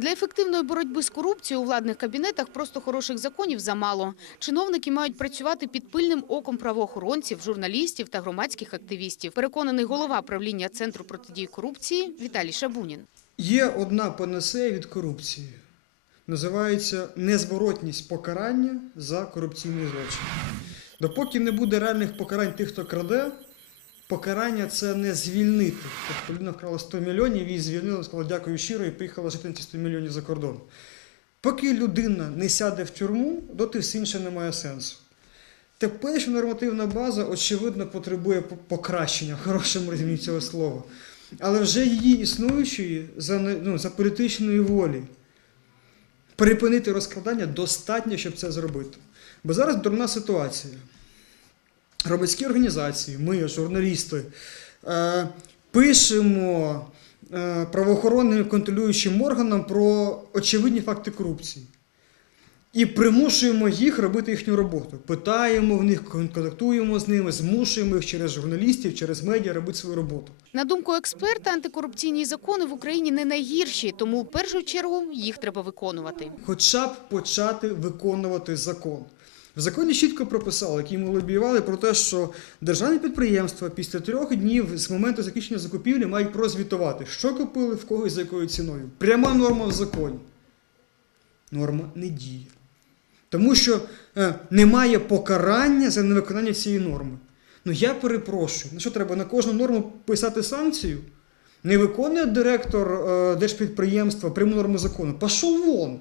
Для ефективної боротьби з корупцією у владних кабінетах просто хороших законів замало. Чиновники мають працювати під пильним оком правоохоронців, журналістів та громадських активістів. Переконаний голова правління Центру протидії корупції Віталій Шабунін. Є одна панацея від корупції. Називається незворотність покарання за корупційний злочин. Допоки не буде реальних покарань тих, хто краде, покарання це не звільнити. Тобто людина вкрала 100 мільйонів, її звільнили, сказала дякую щиро і поїхала жити на ці 100 мільйонів за кордон. Поки людина не сяде в тюрму, доти все інше не має сенсу. Теперішня нормативна база, очевидно, потребує покращення в хорошому розумінні цього слова. Але вже її існуючої за, ну, за політичної волі припинити розкрадання достатньо, щоб це зробити. Бо зараз дурна ситуація. Громадські організації, ми, журналісти, е, пишемо е, правоохоронним контролюючим органам про очевидні факти корупції. І примушуємо їх робити їхню роботу. Питаємо в них, контактуємо з ними, змушуємо їх через журналістів, через медіа робити свою роботу. На думку експерта, антикорупційні закони в Україні не найгірші, тому в першу чергу їх треба виконувати. хоча б почати виконувати закон. В законі чітко прописали, який ми лобіювали, про те, що державні підприємства після трьох днів з моменту закінчення закупівлі мають прозвітувати, що купили, в кого і за якою ціною. Пряма норма в законі. Норма не діє. Тому що е, немає покарання за невиконання цієї норми. Ну я перепрошую, ну що треба на кожну норму писати санкцію? Не виконує директор е, держпідприємства пряму норму закону. Пішов вон.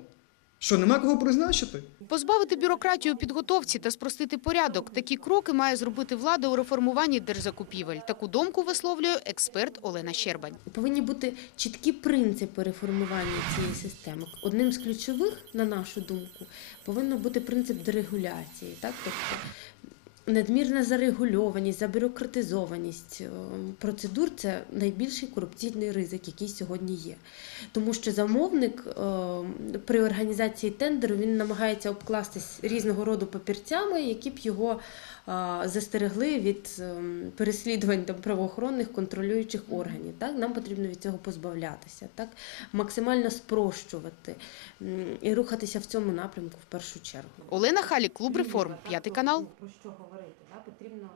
Що, нема кого призначити? Позбавити бюрократію підготовці та спростити порядок. Такі кроки має зробити влада у реформуванні держзакупівель. Таку думку висловлює експерт Олена Щербань. Повинні бути чіткі принципи реформування цієї системи. Одним з ключових, на нашу думку, повинен бути принцип дерегуляції. Так? Тобто надмірна зарегульованість, забюрократизованість е, процедур це найбільший корупційний ризик, який сьогодні є. Тому що замовник е, при організації тендеру він намагається обкластись різного роду папірцями, які б його е, застерегли від переслідувань там, правоохоронних контролюючих органів. Так? Нам потрібно від цього позбавлятися, так? максимально спрощувати і рухатися в цьому напрямку в першу чергу. Олена Халік, клуб реформ, п'ятий канал. Про що говорити? Да? Потрібно